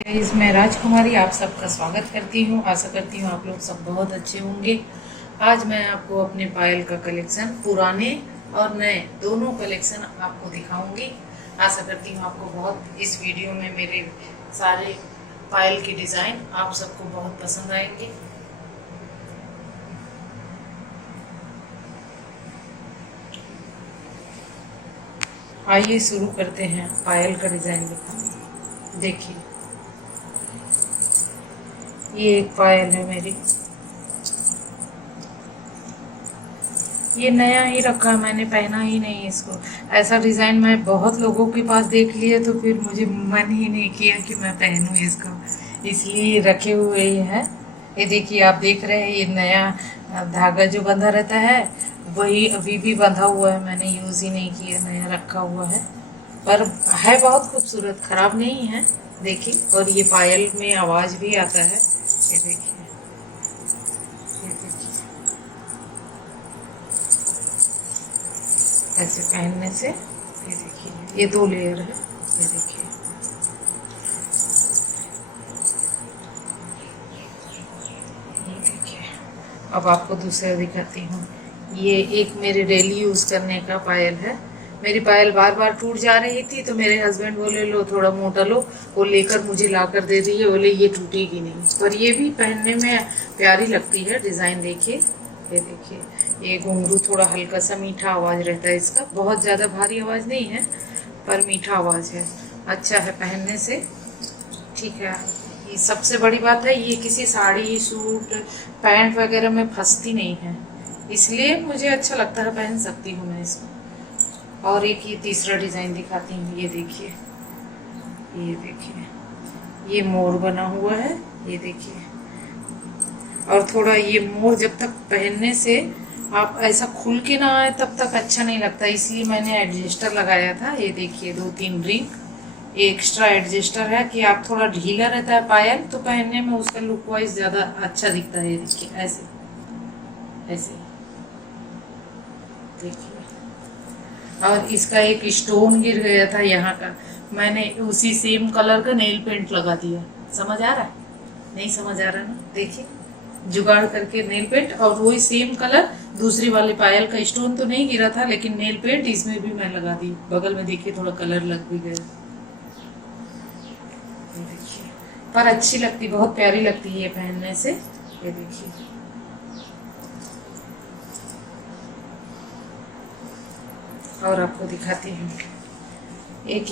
Guys, मैं राजकुमारी आप सबका स्वागत करती हूँ। आशा करती हूँ आप लोग सब बहुत अच्छे होंगे। आज मैं आपको अपने पायल का कलेक्शन, पुराने और नए दोनों कलेक्शन आपको दिखाऊंगी। आशा करती हूँ आपको बहुत इस वीडियो में मेरे सारे पायल के डिज़ाइन आप सबको बहुत पसंद आएंगे। आइए शुरू करते हैं पायल का डिज़ाइन दिखाना। देखिए, ये एक पायल है मेरी। ये नया ही रखा है, मैंने पहना ही नहीं है इसको। ऐसा डिज़ाइन मैं बहुत लोगों के पास देख लिए तो फिर मुझे मन ही नहीं किया कि मैं पहनूं इसको, इसलिए रखे हुए ही है। ये देखिए, आप देख रहे हैं ये नया धागा जो बंधा रहता है वही अभी भी बंधा हुआ है, मैंने यूज़ ही नहीं किया, नया रखा हुआ है। पर है बहुत खूबसूरत, खराब नहीं है। देखिए, और ये पायल में आवाज़ भी आता है। ये देखिए, ये देखिए, ऐसे पहनने से। ये देखिए, ये 2 लेयर है। ये देखिए, ये देखिए। अब आपको दूसरा दिखाती हूँ। ये एक मेरे डेली यूज़ करने का पायल है। मेरी पायल बार बार टूट जा रही थी तो मेरे हस्बैंड बोले लो थोड़ा मोटा लो, वो लेकर मुझे ला कर दे दिए। बोले ये टूटेगी नहीं, पर ये भी पहनने में प्यारी लगती है। डिज़ाइन देखिए, ये देखिए। ये घुंघरू थोड़ा हल्का सा मीठा आवाज़ रहता है इसका, बहुत ज़्यादा भारी आवाज़ नहीं है पर मीठा आवाज़ है। अच्छा है पहनने से, ठीक है। ये सबसे बड़ी बात है, ये किसी साड़ी सूट पैंट वगैरह में फंसती नहीं है, इसलिए मुझे अच्छा लगता है, पहन सकती हूँ मैं इसको। और एक ये तीसरा डिज़ाइन दिखाती हूँ। ये देखिए, ये देखिए, ये मोर बना हुआ है। ये देखिए, और थोड़ा ये मोर जब तक पहनने से आप ऐसा खुल के ना आए तब तक अच्छा नहीं लगता, इसलिए मैंने एडजस्टर लगाया था। ये देखिए, 2-3 रिंग एक्स्ट्रा एडजस्टर है कि आप थोड़ा ढीला रहता है पायल तो पहनने में उसका लुक वाइज ज़्यादा अच्छा दिखता है। ये देखिए, ऐसे ऐसे देखिए। और इसका एक स्टोन गिर गया था यहाँ का, मैंने उसी सेम कलर का नेल पेंट लगा दिया। समझ आ रहा है? नहीं समझ आ रहा ना? देखिए, जुगाड़ करके नेल पेंट, और वही सेम कलर दूसरी वाले पायल का स्टोन तो नहीं गिरा था लेकिन नेल पेंट इसमें भी मैं लगा दी बगल में। देखिए, थोड़ा कलर लग भी गया। ये देखिए, पर अच्छी लगती, बहुत प्यारी लगती है ये पहनने से। ये देखिए, और आपको दिखाती हूँ एक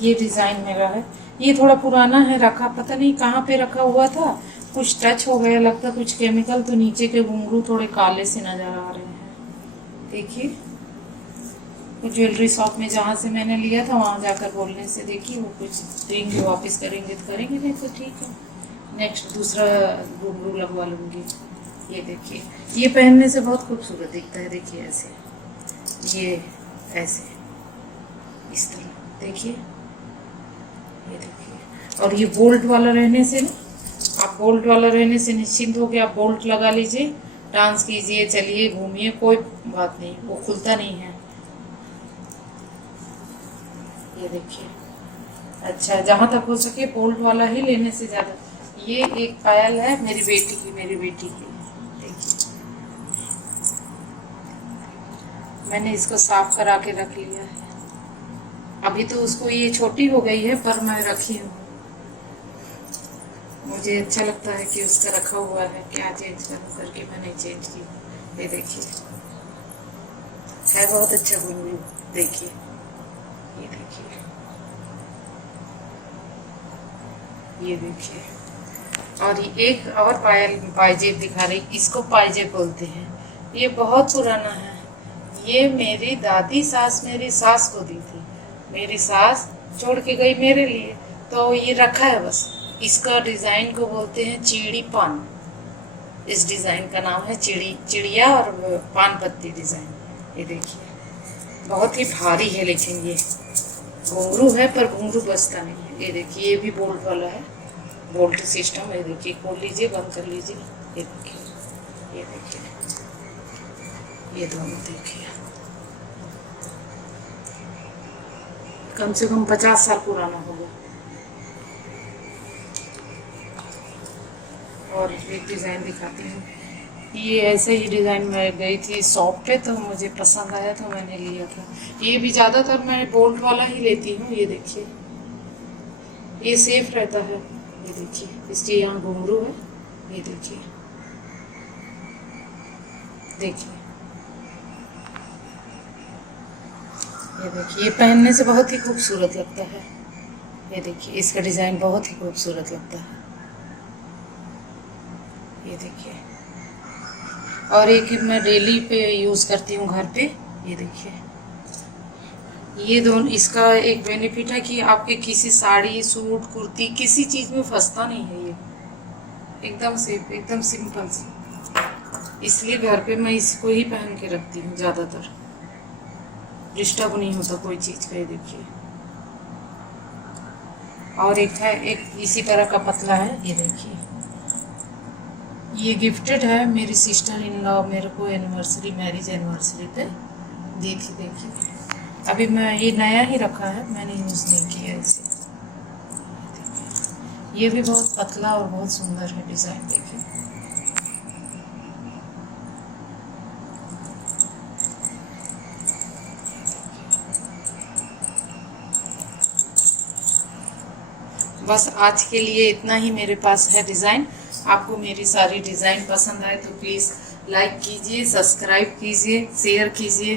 ये डिज़ाइन मेरा है। ये थोड़ा पुराना है, रखा पता नहीं कहाँ पे रखा हुआ था, कुछ टच हो गया लगता, कुछ केमिकल, तो नीचे के घुंघरू थोड़े काले से नज़र आ रहे हैं। देखिए, ज्वेलरी शॉप में जहाँ से मैंने लिया था वहाँ जाकर बोलने से देखिए वो कुछ देंगे, वापस करेंगे तो करेंगे, नहीं तो ठीक है, नेक्स्ट दूसरा घुंघरू लगवा लूँगी। ये देखिए, ये पहनने से बहुत खूबसूरत दिखता है। देखिए ऐसे, ये ऐसे, इस तरह देखिए, ये देखिए। और ये बोल्ट वाला रहने से ना, आप बोल्ट वाला रहने से निश्चिंत हो के आप बोल्ट लगा लीजिए, डांस कीजिए, चलिए, घूमिए, कोई बात नहीं, वो खुलता नहीं है। ये देखिए, अच्छा, जहाँ तक हो सके बोल्ट वाला ही लेने से ज़्यादा। ये एक पायल है मेरी बेटी की, मेरी बेटी की। देखिए, मैंने इसको साफ करा के रख लिया है। अभी तो उसको ये छोटी हो गई है पर मैं रखी हूँ, मुझे अच्छा लगता है कि उसका रखा हुआ है, क्या चेंज करूँ करके मैंने चेंज किया। ये देखिए, है बहुत अच्छा घुंघरू। देखिए, ये देखिए, ये देखिए। और ये एक और पायल पायजेब दिखा रही, इसको पायजेब बोलते हैं। ये बहुत पुराना है, ये मेरी दादी सास मेरी सास को दी थी, मेरी सास छोड़ के गई मेरे लिए, तो ये रखा है बस। इसका डिज़ाइन को बोलते हैं चिड़ी पान। इस डिज़ाइन का नाम है चिड़िया और पान पत्ती डिज़ाइन। ये देखिए, बहुत ही भारी है लेकिन ये घुंघरू है पर घुंघरू बसता नहीं है। ये देखिए, ये भी बोल्ट वाला है, बोल्ट सिस्टम है। देखिए, खोल लीजिए, बंद कर लीजिए। ये देखिए, ये देखिए, ये दोनों देखिए, कम से कम 50 साल पुराना होगा। और एक डिज़ाइन दिखाती हूँ। ये ऐसे ही डिज़ाइन मैं गई थी शॉप पे तो मुझे पसंद आया तो मैंने लिया था। ये भी ज़्यादातर मैं बोल्ट वाला ही लेती हूँ। ये देखिए, ये सेफ रहता है। ये देखिए, इसके यहाँ घुंघरू है। ये देखिए, देखिए, ये देखिए, ये पहनने से बहुत ही खूबसूरत लगता है। ये देखिए, इसका डिज़ाइन बहुत ही खूबसूरत लगता है। ये देखिए, और एक मैं डेली पे यूज़ करती हूँ घर पे। ये देखिए, ये दोनों, इसका एक बेनिफिट है कि आपके किसी साड़ी, सूट, कुर्ती किसी चीज़ में फंसता नहीं है। ये एकदम सेफ, एकदम सिंपल सी, इसलिए घर पे मैं इसको ही पहन के रखती हूँ ज़्यादातर। डिस्टर्ब नहीं होता कोई चीज़ का। ये देखिए, और एक है, एक इसी तरह का पतला है। ये देखिए, ये गिफ्टेड है, मेरी सिस्टर इन लॉ मेरे को एनिवर्सरी, मैरिज एनिवर्सरी पे दी थी। देखिए, अभी मैं ये नया ही रखा है, मैंने यूज़ नहीं किया इसे। ये भी बहुत पतला और बहुत सुंदर है डिज़ाइन। देखिए, बस आज के लिए इतना ही मेरे पास है डिज़ाइन। आपको मेरी सारी डिज़ाइन पसंद आए तो प्लीज़ लाइक कीजिए, सब्सक्राइब कीजिए, शेयर कीजिए।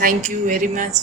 Thank you very much.